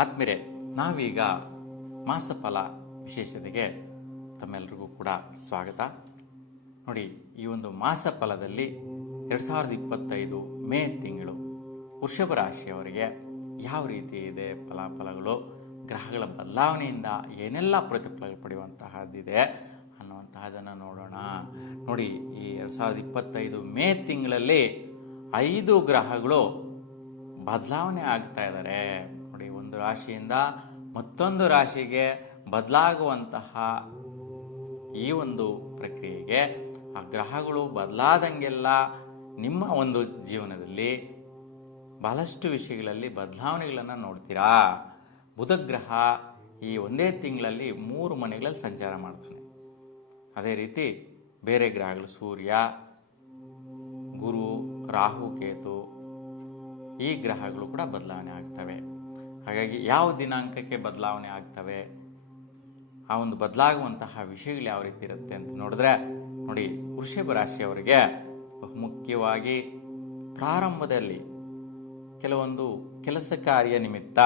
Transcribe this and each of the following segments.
ಆದ್ಮೇಲೆ ನಾವೀಗ ಮಾಸಫಲ ವಿಶೇಷತೆಗೆ ತಮ್ಮೆಲ್ಲರಿಗೂ ಕೂಡ ಸ್ವಾಗತ. ನೋಡಿ, ಈ ಒಂದು ಮಾಸ ಫಲದಲ್ಲಿ ಎರಡು ಸಾವಿರದ ಇಪ್ಪತ್ತೈದು ಮೇ ತಿಂಗಳು ವೃಷಭ ರಾಶಿಯವರಿಗೆ ಯಾವ ರೀತಿ ಇದೆ ಫಲಾಫಲಗಳು, ಗ್ರಹಗಳ ಬದಲಾವಣೆಯಿಂದ ಏನೆಲ್ಲ ಪ್ರತಿಫಲಗಳು ಪಡೆಯುವಂತಹದ್ದಿದೆ ಅನ್ನುವಂತಹದನ್ನು ನೋಡೋಣ. ನೋಡಿ, ಈ ಎರಡು ಸಾವಿರದ ಇಪ್ಪತ್ತೈದು ಮೇ ತಿಂಗಳಲ್ಲಿ ಐದು ಗ್ರಹಗಳು ಬದಲಾವಣೆ ಆಗ್ತಾ ಇದ್ದಾರೆ ಒಂದು ರಾಶಿಯಿಂದ ಮತ್ತೊಂದು ರಾಶಿಗೆ ಬದಲಾಗುವಂತಹ ಈ ಒಂದು ಪ್ರಕ್ರಿಯೆಗೆ ಆ ಗ್ರಹಗಳು ಬದಲಾದಂಗೆಲ್ಲ ನಿಮ್ಮ ಒಂದು ಜೀವನದಲ್ಲಿ ಬಹಳಷ್ಟು ವಿಷಯಗಳಲ್ಲಿ ಬದಲಾವಣೆಗಳನ್ನು ನೋಡ್ತೀರಾ? ಬುಧಗ್ರಹ ಈ ಒಂದೇ ತಿಂಗಳಲ್ಲಿ ಮೂರು ಮನೆಗಳಲ್ಲಿ ಸಂಚಾರ ಮಾಡ್ತಾನೆ. ಅದೇ ರೀತಿ ಬೇರೆ ಗ್ರಹಗಳು ಸೂರ್ಯ, ಗುರು, ರಾಹು, ಕೇತು ಈ ಗ್ರಹಗಳು ಕೂಡ ಬದಲಾವಣೆ ಆಗ್ತವೆ. ಹಾಗಾಗಿ ಯಾವ ದಿನಾಂಕಕ್ಕೆ ಬದಲಾವಣೆ ಆಗ್ತವೆ? ಆ ಒಂದು ಬದಲಾಗುವಂತಹ ವಿಷಯಗಳು ಯಾವ ರೀತಿ ಇರುತ್ತೆ ಅಂತ ನೋಡಿದ್ರೆ, ನೋಡಿ, ವೃಷಭ ರಾಶಿಯವರಿಗೆ ಬಹುಮುಖ್ಯವಾಗಿ ಪ್ರಾರಂಭದಲ್ಲಿ ಕೆಲವೊಂದು ಕೆಲಸ ಕಾರ್ಯ ನಿಮಿತ್ತ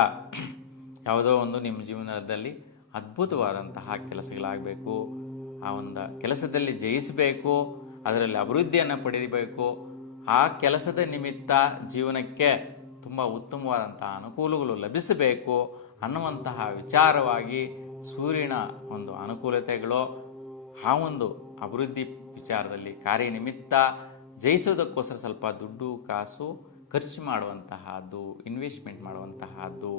ಯಾವುದೋ ಒಂದು ನಿಮ್ಮ ಜೀವನದಲ್ಲಿ ಅದ್ಭುತವಾದಂತಹ ಕೆಲಸಗಳಾಗಬೇಕು. ಆ ಒಂದು ಕೆಲಸದಲ್ಲಿ ಜಯಿಸಬೇಕು, ಅದರಲ್ಲಿ ಅಭಿವೃದ್ಧಿಯನ್ನು ಪಡೆಯಬೇಕು. ಆ ಕೆಲಸದ ನಿಮಿತ್ತ ಜೀವನಕ್ಕೆ ತುಂಬ ಉತ್ತಮವಾದಂತಹ ಅನುಕೂಲಗಳು ಲಭಿಸಬೇಕು ಅನ್ನುವಂತಹ ವಿಚಾರವಾಗಿ ಸೂರ್ಯನ ಒಂದು ಅನುಕೂಲತೆಗಳು, ಆ ಒಂದು ಅಭಿವೃದ್ಧಿ ವಿಚಾರದಲ್ಲಿ ಕಾರ್ಯನಿಮಿತ್ತ ಜಯಿಸೋದಕ್ಕೋಸ್ಕರ ಸ್ವಲ್ಪ ದುಡ್ಡು, ಕಾಸು ಖರ್ಚು ಮಾಡುವಂತಹದ್ದು ಇನ್ವೆಸ್ಟ್ಮೆಂಟ್ ಮಾಡುವಂತಹದ್ದು,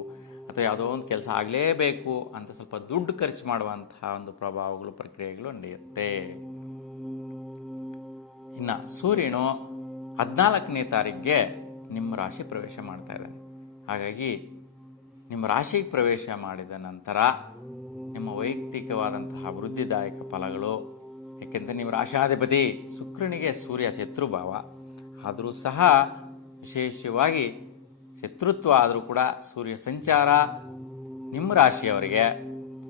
ಅಥವಾ ಯಾವುದೋ ಒಂದು ಕೆಲಸ ಆಗಲೇಬೇಕು ಅಂತ ಸ್ವಲ್ಪ ದುಡ್ಡು ಖರ್ಚು ಮಾಡುವಂತಹ ಒಂದು ಪ್ರಭಾವಗಳು, ಪ್ರಕ್ರಿಯೆಗಳು ನಡೆಯುತ್ತೆ. ಇನ್ನು ಸೂರ್ಯನು ಹದಿನಾಲ್ಕನೇ ತಾರೀಕಿಗೆ ನಿಮ್ಮ ರಾಶಿ ಪ್ರವೇಶ ಮಾಡ್ತಾ ಇದೆ. ಹಾಗಾಗಿ ನಿಮ್ಮ ರಾಶಿಗೆ ಪ್ರವೇಶ ಮಾಡಿದ ನಂತರ ನಿಮ್ಮ ವೈಯಕ್ತಿಕವಾದಂತಹ ಅಭಿವೃದ್ಧಿದಾಯಕ ಫಲಗಳು, ಏಕೆಂದರೆ ನಿಮ್ಮ ರಾಶಾಧಿಪತಿ, ಶುಕ್ರನಿಗೆ ಸೂರ್ಯ ಶತ್ರುಭಾವ ಆದರೂ ಸಹ ವಿಶೇಷವಾಗಿ ಶತ್ರುತ್ವ ಆದರೂ ಕೂಡ ಸೂರ್ಯ ಸಂಚಾರ ನಿಮ್ಮ ರಾಶಿಯವರಿಗೆ.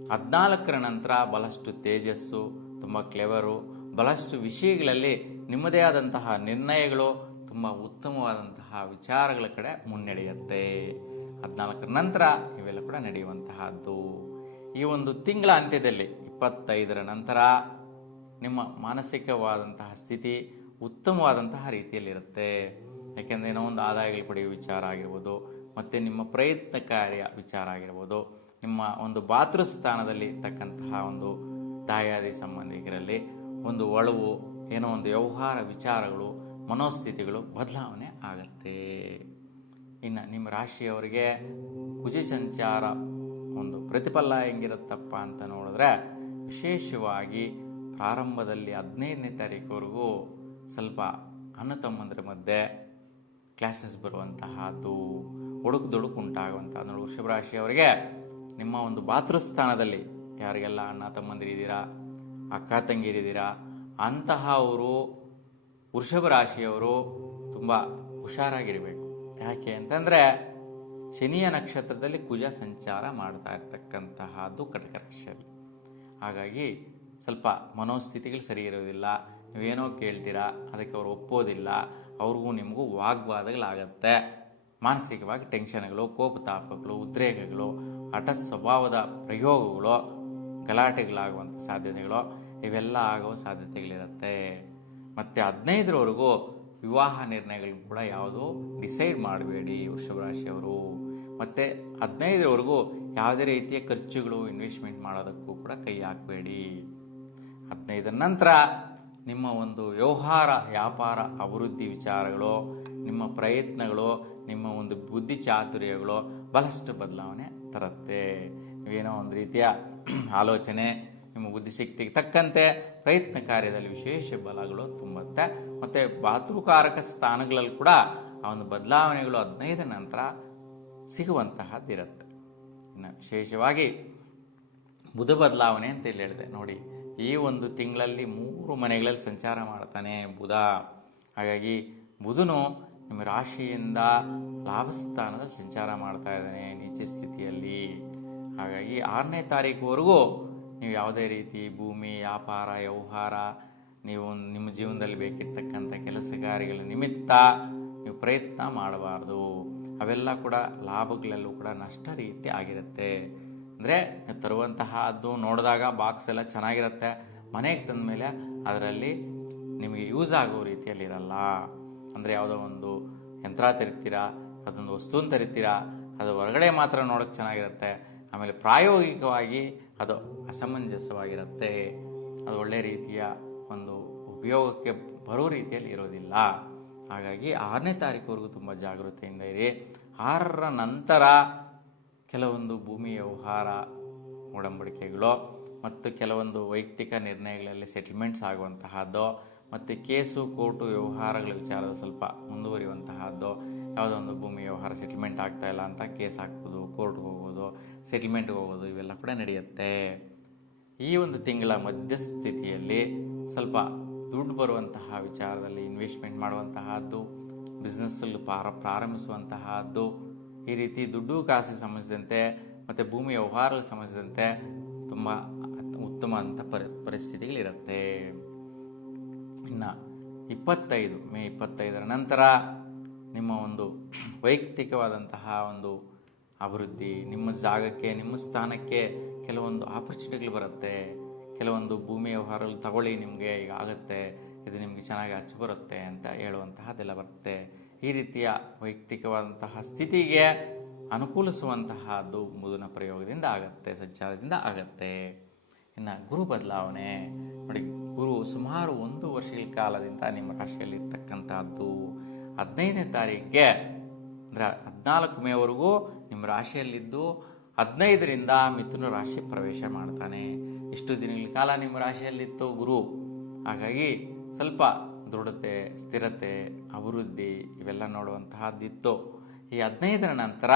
ಹದಿನಾಲ್ಕರ ನಂತರ ಬಹಳಷ್ಟು ತೇಜಸ್ಸು, ತುಂಬ ಕ್ಲೆವರು ಬಹಳಷ್ಟು ವಿಷಯಗಳಲ್ಲಿ ನಿಮ್ಮದೇ ಆದಂತಹ ನಿರ್ಣಯಗಳು ತುಂಬ ಉತ್ತಮವಾದಂತಹ ವಿಚಾರಗಳ ಕಡೆ ಮುನ್ನಡೆಯುತ್ತೆ. ಹದಿನಾಲ್ಕರ ನಂತರ ಇವೆಲ್ಲ ಕೂಡ ನಡೆಯುವಂತಹದ್ದು. ಈ ಒಂದು ತಿಂಗಳ ಅಂತ್ಯದಲ್ಲಿ ಇಪ್ಪತ್ತೈದರ ನಂತರ ನಿಮ್ಮ ಮಾನಸಿಕವಾದಂತಹ ಸ್ಥಿತಿ ಉತ್ತಮವಾದಂತಹ ರೀತಿಯಲ್ಲಿರುತ್ತೆ. ಯಾಕೆಂದರೆ ಏನೋ ಒಂದು ಆದಾಯಗಳು ಪಡೆಯುವ ವಿಚಾರ ಆಗಿರ್ಬೋದು, ಮತ್ತು ನಿಮ್ಮ ಪ್ರಯತ್ನ ಕಾರ್ಯ ವಿಚಾರ ಆಗಿರ್ಬೋದು, ನಿಮ್ಮ ಒಂದು ಬಾತೃಸ್ಥಾನದಲ್ಲಿ ಇರ್ತಕ್ಕಂತಹ ಒಂದು ದಾಯಾದಿ ಸಂಬಂಧಿಕರಲ್ಲಿ ಒಂದು ಒಳವು, ಏನೋ ಒಂದು ವ್ಯವಹಾರ ವಿಚಾರಗಳು ಮನೋಸ್ಥಿತಿಗಳು, ಬದಲಾವಣೆ ಆಗತ್ತೆ. ಇನ್ನು ನಿಮ್ಮ ರಾಶಿಯವರಿಗೆ ಕುಜಿ ಸಂಚಾರ ಒಂದು ಪ್ರತಿಫಲ ಹೆಂಗಿರುತ್ತಪ್ಪ ಅಂತ ನೋಡಿದ್ರೆ, ವಿಶೇಷವಾಗಿ ಪ್ರಾರಂಭದಲ್ಲಿ ಹದಿನೈದನೇ ತಾರೀಕುವರೆಗೂ ಸ್ವಲ್ಪ ಅಣ್ಣ ತಮ್ಮಂದ್ರ ಮಧ್ಯೆ ಕ್ಲಾಸಸ್ ಬರುವಂತಹದ್ದು ಒಡುಕು ಉಂಟಾಗುವಂತಹ ನೋಡಿ, ವೃಷಭ ರಾಶಿಯವರಿಗೆ ನಿಮ್ಮ ಒಂದು ಬಾತೃಸ್ಥಾನದಲ್ಲಿ ಯಾರಿಗೆಲ್ಲ ಅಣ್ಣ ತಮ್ಮಂದಿರಿದ್ದೀರಾ, ಅಕ್ಕ ತಂಗಿರಿದ್ದೀರಾ, ಅಂತಹ ಅವರು ವೃಷಭ ರಾಶಿಯವರು ತುಂಬ ಹುಷಾರಾಗಿರಬೇಕು. ಯಾಕೆ ಅಂತಂದರೆ ಶನಿಯ ನಕ್ಷತ್ರದಲ್ಲಿ ಕುಜ ಸಂಚಾರ ಮಾಡ್ತಾ ಇರ್ತಕ್ಕಂತಹದ್ದು ಕಟಕ ರಾಶಿಯಲ್ಲಿ. ಹಾಗಾಗಿ ಸ್ವಲ್ಪ ಮನೋಸ್ಥಿತಿಗಳು ಸರಿ ಇರೋದಿಲ್ಲ, ನೀವೇನೋ ಕೇಳ್ತೀರಾ, ಅದಕ್ಕೆ ಅವ್ರು ಒಪ್ಪೋದಿಲ್ಲ, ಅವ್ರಿಗೂ ನಿಮಗೂ ವಾಗ್ವಾದಗಳಾಗತ್ತೆ. ಮಾನಸಿಕವಾಗಿ ಟೆನ್ಷನ್ಗಳು, ಕೋಪತಾಪಗಳು, ಉದ್ರೇಕಗಳು, ಹಠ ಸ್ವಭಾವದ ಪ್ರಯೋಗಗಳು, ಗಲಾಟೆಗಳಾಗುವಂಥ ಸಾಧ್ಯತೆಗಳು, ಇವೆಲ್ಲ ಆಗೋ ಸಾಧ್ಯತೆಗಳಿರುತ್ತೆ. ಮತ್ತು ಹದಿನೈದರವರೆಗೂ ವಿವಾಹ ನಿರ್ಣಯಗಳು ಕೂಡ ಯಾವುದು ಡಿಸೈಡ್ ಮಾಡಬೇಡಿ ವೃಷಭ ರಾಶಿಯವರು ಮತ್ತು ಹದಿನೈದರವರೆಗೂ ಯಾವುದೇ ರೀತಿಯ ಖರ್ಚುಗಳು ಇನ್ವೆಸ್ಟ್ಮೆಂಟ್ ಮಾಡೋದಕ್ಕೂ ಕೂಡ ಕೈ ಹಾಕಬೇಡಿ. ಹದಿನೈದರ ನಂತರ ನಿಮ್ಮ ಒಂದು ವ್ಯವಹಾರ, ವ್ಯಾಪಾರ, ಅಭಿವೃದ್ಧಿ ವಿಚಾರಗಳು, ನಿಮ್ಮ ಪ್ರಯತ್ನಗಳು, ನಿಮ್ಮ ಒಂದು ಬುದ್ಧಿ ಚಾತುರ್ಯಗಳು ಬಹಳಷ್ಟು ಬದಲಾವಣೆ ತರುತ್ತೆ. ನೀವೇನೋ ಒಂದು ರೀತಿಯ ಆಲೋಚನೆ ನಿಮ್ಮ ಬುದ್ಧಿಶಕ್ತಿಗೆ ತಕ್ಕಂತೆ ಪ್ರಯತ್ನ ಕಾರ್ಯದಲ್ಲಿ ವಿಶೇಷ ಬಲಗಳು ತುಂಬುತ್ತೆ. ಮತ್ತು ಬಾತೃಕಾರಕ ಸ್ಥಾನಗಳಲ್ಲಿ ಕೂಡ ಆ ಒಂದು ಬದಲಾವಣೆಗಳು ಹದಿನೈದರ ನಂತರ ಸಿಗುವಂತಹದ್ದಿರುತ್ತೆ ಇನ್ನು ವಿಶೇಷವಾಗಿ ಬುಧ ಬದಲಾವಣೆ ಅಂತ ಇಲ್ಲಿ ಹೇಳಿದೆ. ನೋಡಿ, ಈ ಒಂದು ತಿಂಗಳಲ್ಲಿ ಮೂರು ಮನೆಗಳಲ್ಲಿ ಸಂಚಾರ ಮಾಡ್ತಾನೆ ಬುಧ. ಹಾಗಾಗಿ ಬುಧನು ನಿಮ್ಮ ರಾಶಿಯಿಂದ ಲಾಭಸ್ಥಾನದ ಸಂಚಾರ ಮಾಡ್ತಾ ಇದ್ದಾನೆ ನೀಚ ಸ್ಥಿತಿಯಲ್ಲಿ. ಹಾಗಾಗಿ ಆರನೇ ತಾರೀಕುವರೆಗೂ ನೀವು ಯಾವುದೇ ರೀತಿ ಭೂಮಿ, ವ್ಯಾಪಾರ, ವ್ಯವಹಾರ, ನೀವು ನಿಮ್ಮ ಜೀವನದಲ್ಲಿ ಬೇಕಿರ್ತಕ್ಕಂಥ ಕೆಲಸ ನಿಮಿತ್ತ ನೀವು ಪ್ರಯತ್ನ ಮಾಡಬಾರ್ದು. ಅವೆಲ್ಲ ಕೂಡ ಲಾಭಗಳೆಲ್ಲೂ ಕೂಡ ನಷ್ಟ ರೀತಿ ಆಗಿರುತ್ತೆ. ಅಂದರೆ ತರುವಂತಹದ್ದು ನೋಡಿದಾಗ ಬಾಕ್ಸ್ ಎಲ್ಲ ಚೆನ್ನಾಗಿರುತ್ತೆ. ಮನೆಗೆ ತಂದ ಮೇಲೆ ಅದರಲ್ಲಿ ನಿಮಗೆ ಯೂಸ್ ಆಗೋ ರೀತಿಯಲ್ಲಿ ಇರಲ್ಲ. ಅಂದರೆ ಯಾವುದೋ ಒಂದು ಯಂತ್ರ ತರಿತೀರಾ, ಅದೊಂದು ವಸ್ತುನ ತರಿತೀರಾ, ಅದು ಹೊರಗಡೆ ಮಾತ್ರ ನೋಡೋಕೆ ಚೆನ್ನಾಗಿರುತ್ತೆ. ಆಮೇಲೆ ಪ್ರಾಯೋಗಿಕವಾಗಿ ಅದು ಅಸಮಂಜಸವಾಗಿರುತ್ತೆ. ಅದು ಒಳ್ಳೆ ರೀತಿಯ ಒಂದು ಉಪಯೋಗಕ್ಕೆ ಬರೋ ರೀತಿಯಲ್ಲಿ ಇರೋದಿಲ್ಲ. ಹಾಗಾಗಿ ಆರನೇ ತಾರೀಕುವರೆಗೂ ತುಂಬ ಜಾಗೃತೆಯಿಂದ ಇರಿ. ಆರರ ನಂತರ ಕೆಲವೊಂದು ಭೂಮಿ ವ್ಯವಹಾರ, ಒಡಂಬಡಿಕೆಗಳು ಮತ್ತು ಕೆಲವೊಂದು ವೈಯಕ್ತಿಕ ನಿರ್ಣಯಗಳಲ್ಲಿ ಸೆಟಲ್ಮೆಂಟ್ಸ್ ಆಗುವಂತಹದ್ದು ಮತ್ತು ಕೇಸು, ಕೋರ್ಟು ವ್ಯವಹಾರಗಳ ವಿಚಾರದ ಸ್ವಲ್ಪ ಮುಂದುವರಿಯುವಂತಹದ್ದು. ಯಾವುದೋ ಒಂದು ಭೂಮಿ ವ್ಯವಹಾರ ಸೆಟಲ್ಮೆಂಟ್ ಆಗ್ತಾ ಇಲ್ಲ ಅಂತ ಕೇಸ್ ಹಾಕ್ಬೋದು ಕೋರ್ಟ್ಗೆ ಹೋಗೋದು ಸೆಟಲ್ಮೆಂಟ್ಗೆ ಹೋಗೋದು ಇವೆಲ್ಲ ಕೂಡ ನಡೆಯುತ್ತೆ. ಈ ಒಂದು ತಿಂಗಳ ಮಧ್ಯಸ್ಥಿತಿಯಲ್ಲಿ ಸ್ವಲ್ಪ ದುಡ್ಡು ಬರುವಂತಹ ವಿಚಾರದಲ್ಲಿ ಇನ್ವೆಸ್ಟ್ಮೆಂಟ್ ಮಾಡುವಂತಹದ್ದು ಬಿಸ್ನೆಸ್ಸಲ್ಲಿ ಪಾರ, ಪ್ರಾರಂಭಿಸುವಂತಹದ್ದು, ಈ ರೀತಿ ದುಡ್ಡು ಕಾಸಿಗೆ ಸಂಬಂಧಿಸಿದಂತೆ ಮತ್ತು ಭೂಮಿ ವ್ಯವಹಾರಕ್ಕೆ ಸಂಬಂಧಿಸಿದಂತೆ ತುಂಬ ಉತ್ತಮ ಅಂತ ಪರಿ, ಪರಿಸ್ಥಿತಿಗಳಿರುತ್ತೆ. ಇನ್ನು ಇಪ್ಪತ್ತೈದು, ಮೇ ಇಪ್ಪತ್ತೈದರ ನಂತರ ನಿಮ್ಮ ಒಂದು ವೈಯಕ್ತಿಕವಾದಂತಹ ಒಂದು ಅಭಿವೃದ್ಧಿ, ನಿಮ್ಮ ಜಾಗಕ್ಕೆ, ನಿಮ್ಮ ಸ್ಥಾನಕ್ಕೆ ಕೆಲವೊಂದು ಆಪರ್ಚುನಿಟಿಗಳು ಬರುತ್ತೆ. ಕೆಲವೊಂದು ಭೂಮಿ ವ್ಯವಹಾರಗಳು ತಗೊಳ್ಳಿ ನಿಮಗೆ, ಈಗ ಆಗುತ್ತೆ, ಇದು ನಿಮಗೆ ಚೆನ್ನಾಗಿ ಅಚ್ಚು ಬರುತ್ತೆ ಅಂತ ಹೇಳುವಂತಹದೆಲ್ಲ ಬರುತ್ತೆ. ಈ ರೀತಿಯ ವೈಯಕ್ತಿಕವಾದಂತಹ ಸ್ಥಿತಿಗೆ ಅನುಕೂಲಿಸುವಂತಹದ್ದು ಮುದುನ ಪ್ರಯೋಗದಿಂದ ಆಗತ್ತೆ, ಸಂಚಾರದಿಂದ ಆಗತ್ತೆ. ಇನ್ನು ಗುರು ಬದಲಾವಣೆ. ನೋಡಿ, ಗುರು ಸುಮಾರು ಒಂದು ವರ್ಷಗಳ ಕಾಲದಿಂದ ನಿಮ್ಮ ರಾಶಿಯಲ್ಲಿ ಇರ್ತಕ್ಕಂಥದ್ದು ಹದಿನೈದನೇ ತಾರೀಕಿಗೆ ಅಂದರೆ ಹದಿನಾಲ್ಕು ಮೇವರೆಗೂ ನಿಮ್ಮ ರಾಶಿಯಲ್ಲಿದ್ದು ಹದಿನೈದರಿಂದ ಮಿಥುನ ರಾಶಿ ಪ್ರವೇಶ ಮಾಡ್ತಾನೆ. ಇಷ್ಟು ದಿನಗಳ ಕಾಲ ನಿಮ್ಮ ರಾಶಿಯಲ್ಲಿತ್ತು ಗುರು. ಹಾಗಾಗಿ ಸ್ವಲ್ಪ ದೃಢತೆ, ಸ್ಥಿರತೆ, ಅಭಿವೃದ್ಧಿ ಇವೆಲ್ಲ ನೋಡುವಂತಹದ್ದಿತ್ತು. ಈ ಹದಿನೈದರ ನಂತರ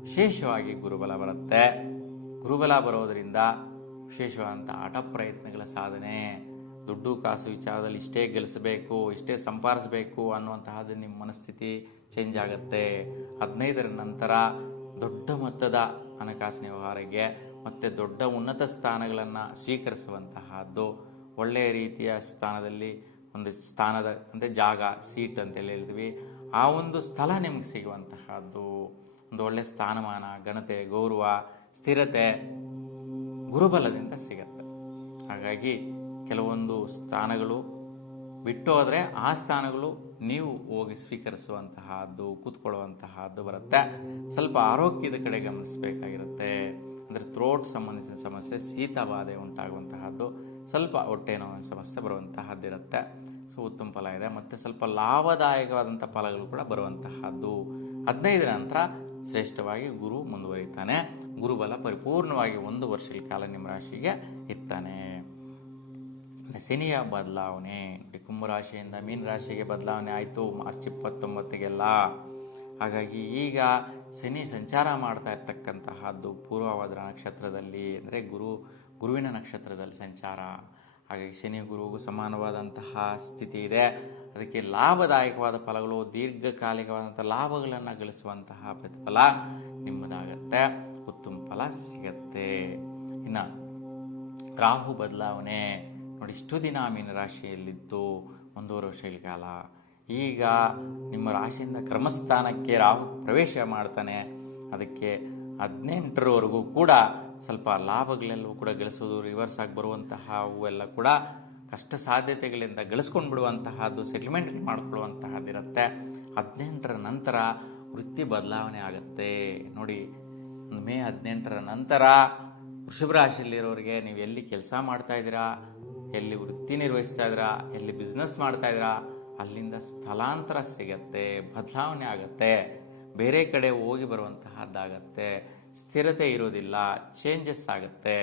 ವಿಶೇಷವಾಗಿ ಗುರುಬಲ ಬರುತ್ತೆ. ಗುರುಬಲ ಬರೋದರಿಂದ ವಿಶೇಷವಾದಂಥ ಆಟ ಪ್ರಯತ್ನಗಳ ಸಾಧನೆ. ದುಡ್ಡು, ಕಾಸು ವಿಚಾರದಲ್ಲಿ ಇಷ್ಟೇ ಗೆಲ್ಲಿಸಬೇಕು ಇಷ್ಟೇ ಸಂಪಾದಿಸಬೇಕು ಅನ್ನುವಂತಹದ್ದು ನಿಮ್ಮ ಮನಸ್ಥಿತಿ ಚೇಂಜ್ ಆಗುತ್ತೆ. ಹದಿನೈದರ ನಂತರ ದೊಡ್ಡ ಮೊತ್ತದ ಹಣಕಾಸಿನ ವ್ಯವಹಾರಕ್ಕೆ ಮತ್ತು ದೊಡ್ಡ ಉನ್ನತ ಸ್ಥಾನಗಳನ್ನು ಸ್ವೀಕರಿಸುವಂತಹದ್ದು ಒಳ್ಳೆಯ ರೀತಿಯ ಸ್ಥಾನದಲ್ಲಿ ಒಂದು ಸ್ಥಾನದ ಅಂದರೆ ಜಾಗ ಸೀಟ್ ಅಂತೇಳಿ ಹೇಳ್ತೀವಿ ಆ ಒಂದು ಸ್ಥಳ ನಿಮಗೆ ಸಿಗುವಂತಹದ್ದು. ಒಂದು ಒಳ್ಳೆಯ ಸ್ಥಾನಮಾನ, ಘನತೆ, ಗೌರವ, ಸ್ಥಿರತೆ ಗುರುಬಲದಿಂದ ಸಿಗತ್ತೆ. ಹಾಗಾಗಿ ಕೆಲವೊಂದು ಸ್ಥಾನಗಳು ಬಿಟ್ಟು ಹೋದರೆ ಆ ಸ್ಥಾನಗಳು ನೀವು ಹೋಗಿ ಸ್ವೀಕರಿಸುವಂತಹದ್ದು, ಕೂತ್ಕೊಳ್ಳುವಂತಹದ್ದು ಬರುತ್ತೆ. ಸ್ವಲ್ಪ ಆರೋಗ್ಯದ ಕಡೆ ಗಮನಿಸಬೇಕಾಗಿರುತ್ತೆ. ಅಂದರೆ ಥ್ರೋಟ್ ಸಂಬಂಧಿಸಿದ ಸಮಸ್ಯೆ, ಶೀತ ಬಾಧೆ ಉಂಟಾಗುವಂತಹದ್ದು, ಸ್ವಲ್ಪ ಹೊಟ್ಟೆ ನೋವಿನ ಸಮಸ್ಯೆ ಬರುವಂತಹದ್ದಿರುತ್ತೆ. ಸೊ, ಉತ್ತಮ ಫಲ ಇದೆ. ಮತ್ತು ಸ್ವಲ್ಪ ಲಾಭದಾಯಕವಾದಂಥ ಫಲಗಳು ಕೂಡ ಬರುವಂತಹದ್ದು. ಹದಿನೈದರ ನಂತರ ಶ್ರೇಷ್ಠವಾಗಿ ಗುರು ಮುಂದುವರಿತಾನೆ. ಗುರುಬಲ ಪರಿಪೂರ್ಣವಾಗಿ ಒಂದು ವರ್ಷದ ಕಾಲ ನಿಮ್ಮ ರಾಶಿಗೆ ಇರ್ತಾನೆ. ಶನಿಯ ಬದಲಾವಣೆ ಕುಂಭರಾಶಿಯಿಂದ ಮೀನ ರಾಶಿಗೆ ಬದಲಾವಣೆ ಆಯಿತು, ಮಾರ್ಚ್ ಇಪ್ಪತ್ತೊಂಬತ್ತಿಗೆಲ್ಲ. ಹಾಗಾಗಿ ಈಗ ಶನಿ ಸಂಚಾರ ಮಾಡ್ತಾ ಇರ್ತಕ್ಕಂತಹದ್ದು ಪೂರ್ವಭದ್ರ ನಕ್ಷತ್ರದಲ್ಲಿ, ಅಂದರೆ ಗುರು, ಗುರುವಿನ ನಕ್ಷತ್ರದಲ್ಲಿ ಸಂಚಾರ. ಹಾಗಾಗಿ ಶನಿ ಗುರುವಿಗೂ ಸಮಾನವಾದಂತಹ ಸ್ಥಿತಿ ಇದೆ. ಅದಕ್ಕೆ ಲಾಭದಾಯಕವಾದ ಫಲಗಳು, ದೀರ್ಘಕಾಲಿಕವಾದಂಥ ಲಾಭಗಳನ್ನು ಗಳಿಸುವಂತಹ ಪ್ರತಿಫಲ ನಿಮ್ಮದಾಗತ್ತೆ. ಉತ್ತಮ ಫಲ ಸಿಗತ್ತೆ. ಇನ್ನು ರಾಹು ಬದಲಾವಣೆ. ನೋಡಿ, ಇಷ್ಟು ದಿನ ಮೀನ ರಾಶಿಯಲ್ಲಿದ್ದು ಒಂದೂವರೆ ವರ್ಷಗಳ ಕಾಲ ಈಗ ನಿಮ್ಮ ರಾಶಿಯಿಂದ ಕ್ರಮಸ್ಥಾನಕ್ಕೆ ರಾಹು ಪ್ರವೇಶ ಮಾಡ್ತಾನೆ. ಅದಕ್ಕೆ ಹದಿನೆಂಟರವರೆಗೂ ಕೂಡ ಸ್ವಲ್ಪ ಲಾಭಗಳೆಲ್ಲವೂ ಕೂಡ ಗಳಿಸೋದು ರಿವರ್ಸ್ ಆಗಿ ಬರುವಂತಹ ಅವೆಲ್ಲ ಕೂಡ ಕಷ್ಟ ಸಾಧ್ಯತೆಗಳಿಂದ ಗಳಿಸ್ಕೊಂಡು ಬಿಡುವಂತಹದ್ದು ಸೆಟಲ್ಮೆಂಟ್ ಮಾಡ್ಕೊಳ್ಳುವಂತಹದ್ದಿರುತ್ತೆ. ಹದಿನೆಂಟರ ನಂತರ ವೃತ್ತಿ ಬದಲಾವಣೆ ಆಗುತ್ತೆ. ನೋಡಿ ಮೇ ಹದಿನೆಂಟರ ನಂತರ ವೃಷಭ ರಾಶಿಯಲ್ಲಿರೋರಿಗೆ ನೀವು ಎಲ್ಲಿ ಕೆಲಸ ಮಾಡ್ತಾ ಇದ್ದೀರಾ? ಎಲ್ಲಿ ವೃತ್ತಿ ನಿರ್ವಹಿಸ್ತಾ ಇದ್ದೀರಾ ಎಲ್ಲಿ ಬಿಸ್ನೆಸ್ ಮಾಡ್ತಾ ಇದ್ದೀರಾ ಅಲ್ಲಿಂದ ಸ್ಥಳಾಂತರ ಸಿಗತ್ತೆ, ಬದಲಾವಣೆ ಆಗತ್ತೆ, ಬೇರೆ ಕಡೆ ಹೋಗಿ ಬರುವಂತಹದ್ದಾಗತ್ತೆ, ಸ್ಥಿರತೆ ಇರೋದಿಲ್ಲ ಚೇಂಜಸ್ ಆಗುತ್ತೆ.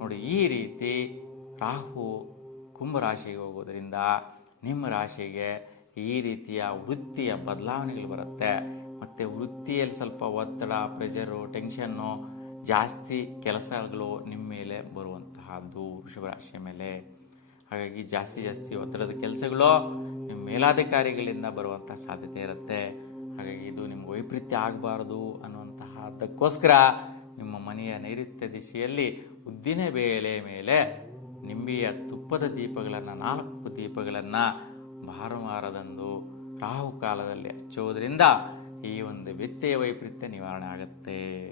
ನೋಡಿ, ಈ ರೀತಿ ರಾಹು ಕುಂಭ ರಾಶಿಗೆ ಹೋಗೋದ್ರಿಂದ ನಿಮ್ಮ ರಾಶಿಗೆ ಈ ರೀತಿಯ ವೃತ್ತಿಯ ಬದಲಾವಣೆಗಳು ಬರುತ್ತೆ. ಮತ್ತು ವೃತ್ತಿಯಲ್ಲಿ ಸ್ವಲ್ಪ ಒತ್ತಡ ಪ್ರೆಷರು ಟೆನ್ಷನ್ನು ಜಾಸ್ತಿ ಕೆಲಸಗಳು ನಿಮ್ಮ ಮೇಲೆ ಬರುವಂತಹದ್ದು ವೃಷಭ ರಾಶಿಯ ಮೇಲೆ. ಹಾಗಾಗಿ ಜಾಸ್ತಿ ಜಾಸ್ತಿ ಒತ್ತಡದ ಕೆಲಸಗಳು ನಿಮ್ಮ ಮೇಲಾಧಿಕಾರಿಗಳಿಂದ ಬರುವಂಥ ಸಾಧ್ಯತೆ ಇರುತ್ತೆ. ಹಾಗಾಗಿ ಇದು ನಿಮ್ಗೆ ವೈಪರೀತ್ಯ ಆಗಬಾರದು ಅನ್ನುವಂತಹದ್ದಕ್ಕೋಸ್ಕರ ನಿಮ್ಮ ಮನೆಯ ನೈಋತ್ಯ ದಿಶೆಯಲ್ಲಿ ಉದ್ದಿನ ಬೇಳೆ ಮೇಲೆ ನಿಂಬೆಯ ತುಪ್ಪದ ದೀಪಗಳನ್ನು, ನಾಲ್ಕು ದೀಪಗಳನ್ನು ಭಾನುವಾರದಂದು ರಾಹು ಕಾಲದಲ್ಲಿ ಹಚ್ಚುವುದರಿಂದ ಈ ಒಂದು ವ್ಯತ್ಯಯ ವೈಪರೀತ್ಯ ನಿವಾರಣೆ ಆಗುತ್ತೆ.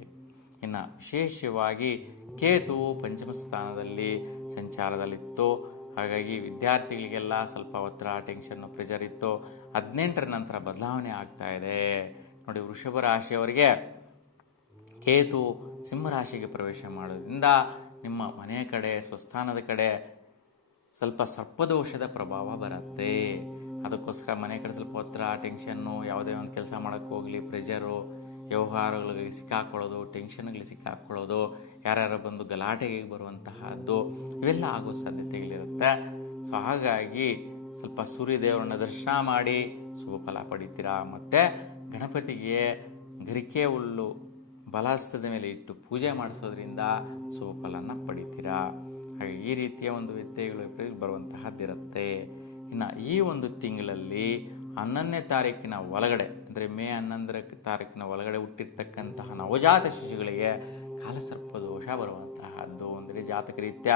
ಇನ್ನು ವಿಶೇಷವಾಗಿ ಕೇತು ಪಂಚಮ ಸ್ಥಾನದಲ್ಲಿ ಸಂಚಾರದಲ್ಲಿತ್ತು. ಹಾಗಾಗಿ ವಿದ್ಯಾರ್ಥಿಗಳಿಗೆಲ್ಲ ಸ್ವಲ್ಪ ಒತ್ತಡ ಟೆನ್ಷನ್ ಪ್ರೆಷರ್ ಇತ್ತು. ಹದಿನೆಂಟರ ನಂತರ ಬದಲಾವಣೆ ಆಗ್ತಾ ಇದೆ. ನೋಡಿ, ವೃಷಭ ರಾಶಿಯವರಿಗೆ ಕೇತು ಸಿಂಹರಾಶಿಗೆ ಪ್ರವೇಶ ಮಾಡೋದ್ರಿಂದ ನಿಮ್ಮ ಮನೆಯ ಕಡೆ, ಸ್ವಸ್ಥಾನದ ಕಡೆ ಸ್ವಲ್ಪ ಸರ್ಪದೋಷದ ಪ್ರಭಾವ ಬರುತ್ತೆ. ಅದಕ್ಕೋಸ್ಕರ ಮನೆ ಕಡೆ ಸ್ವಲ್ಪ ಒತ್ತಡ ಟೆನ್ಷನ್ನು ಯಾವುದೇ ಒಂದು ಕೆಲಸ ಮಾಡೋಕ್ಕೆ ಹೋಗಲಿ ಪ್ರೆಷರು ವ್ಯವಹಾರಗಳಿಗೆ ಸಿಕ್ಕಾಕೊಳ್ಳೋದು ಟೆನ್ಷನ್ಗಳಿಗೆ ಸಿಕ್ಕಾಕೊಳ್ಳೋದು, ಯಾರ್ಯಾರು ಬಂದು ಗಲಾಟೆಗೆ ಬರುವಂತಹದ್ದು, ಇವೆಲ್ಲ ಆಗೋ ಸಾಧ್ಯತೆಗಳಿರುತ್ತೆ. ಸೊ ಹಾಗಾಗಿ ಸ್ವಲ್ಪ ಸೂರ್ಯದೇವರನ್ನ ದರ್ಶನ ಮಾಡಿ ಶುಭ ಫಲ ಪಡಿತೀರಾ? ಮತ್ತು ಗಣಪತಿಗೆ ಗರಿಕೆ ಹುಲ್ಲು ಬಲಹಸ್ತದ ಮೇಲೆ ಇಟ್ಟು ಪೂಜೆ ಮಾಡಿಸೋದ್ರಿಂದ ಶುಭ ಫಲನ ಪಡಿತೀರಾ? ಹಾಗೆ ಈ ರೀತಿಯ ಒಂದು ವ್ಯತ್ಯಯಗಳು ಬರುವಂತಹದ್ದಿರುತ್ತೆ. ಇನ್ನು ಈ ಒಂದು ತಿಂಗಳಲ್ಲಿ ಹನ್ನೊಂದನೇ ತಾರೀಕಿನ ಒಳಗಡೆ ಅಂದರೆ ಮೇ ಹನ್ನೊಂದರ ತಾರೀಕಿನ ಒಳಗಡೆ ಹುಟ್ಟಿರ್ತಕ್ಕಂತಹ ನವಜಾತ ಶಿಶುಗಳಿಗೆ ಕಾಲಸರ್ಪ ದೋಷ ಬರುವಂತಹದ್ದು. ಅಂದರೆ ಜಾತಕ ರೀತ್ಯ,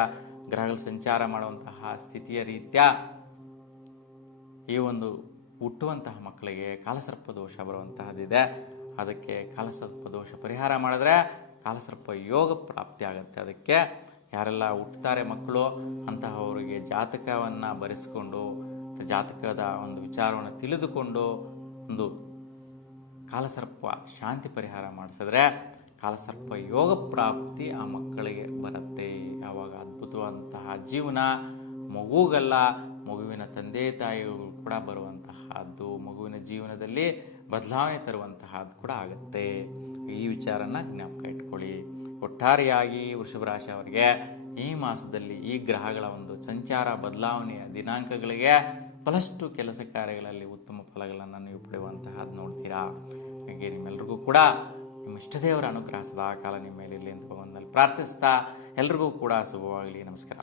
ಗ್ರಹಗಳು ಸಂಚಾರ ಮಾಡುವಂತಹ ಸ್ಥಿತಿಯ ರೀತ್ಯ ಈ ಒಂದು ಹುಟ್ಟುವಂತಹ ಮಕ್ಕಳಿಗೆ ಕಾಲಸರ್ಪ ದೋಷ ಬರುವಂತಹದ್ದಿದೆ. ಅದಕ್ಕೆ ಕಾಲಸರ್ಪ ದೋಷ ಪರಿಹಾರ ಮಾಡಿದ್ರೆ ಕಾಲಸರ್ಪ ಯೋಗ ಪ್ರಾಪ್ತಿ ಆಗುತ್ತೆ. ಅದಕ್ಕೆ ಯಾರೆಲ್ಲ ಹುಟ್ಟುತ್ತಾರೆ ಮಕ್ಕಳು, ಅಂತಹವರಿಗೆ ಜಾತಕವನ್ನು ಬರೆಸ್ಕೊಂಡು, ಜಾತಕದ ಒಂದು ವಿಚಾರವನ್ನು ತಿಳಿದುಕೊಂಡು ಒಂದು ಕಾಲಸರ್ಪ ಶಾಂತಿ ಪರಿಹಾರ ಮಾಡಿಸಿದ್ರೆ ಕಾಲಸರ್ಪ ಯೋಗ ಪ್ರಾಪ್ತಿ ಆ ಮಕ್ಕಳಿಗೆ ಬರುತ್ತೆ. ಆವಾಗ ಅದ್ಭುತವಾದಂತಹ ಜೀವನ, ಮಗುಗಲ್ಲ ಮಗುವಿನ ತಂದೆ ತಾಯಿಗಳು ಕೂಡ ಬರುವಂತಹದ್ದು, ಮಗುವಿನ ಜೀವನದಲ್ಲಿ ಬದಲಾವಣೆ ತರುವಂತಹದ್ದು ಕೂಡ ಆಗುತ್ತೆ. ಈ ವಿಚಾರನ ಜ್ಞಾಪಕ ಇಟ್ಕೊಳ್ಳಿ. ಒಟ್ಟಾರೆಯಾಗಿ ವೃಷಭ ರಾಶಿ ಅವರಿಗೆ ಈ ಮಾಸದಲ್ಲಿ ಈ ಗ್ರಹಗಳ ಒಂದು ಸಂಚಾರ ಬದಲಾವಣೆಯ ದಿನಾಂಕಗಳಿಗೆ ಬಹಳಷ್ಟು ಕೆಲಸ ಕಾರ್ಯಗಳಲ್ಲಿ ಉತ್ತಮ ಫಲಗಳನ್ನು ನೀವು ಪಡೆಯುವಂತಹದ್ದು ನೋಡ್ತೀರಾ? ಹಾಗೆ ನಿಮ್ಮೆಲ್ರಿಗೂ ಕೂಡ ನಿಮ್ಮ ಇಷ್ಟದೇವರ ಅನುಗ್ರಹ ಸದಾ ಕಾಲ ನಿಮ್ಮ ಮೇಲೆ ಇರಲಿ ಅಂತ ಭಗವಂತನಲ್ಲಿ ಪ್ರಾರ್ಥಿಸ್ತಾ ಎಲ್ರಿಗೂ ಕೂಡ ಶುಭವಾಗಲಿ. ನಮಸ್ಕಾರ.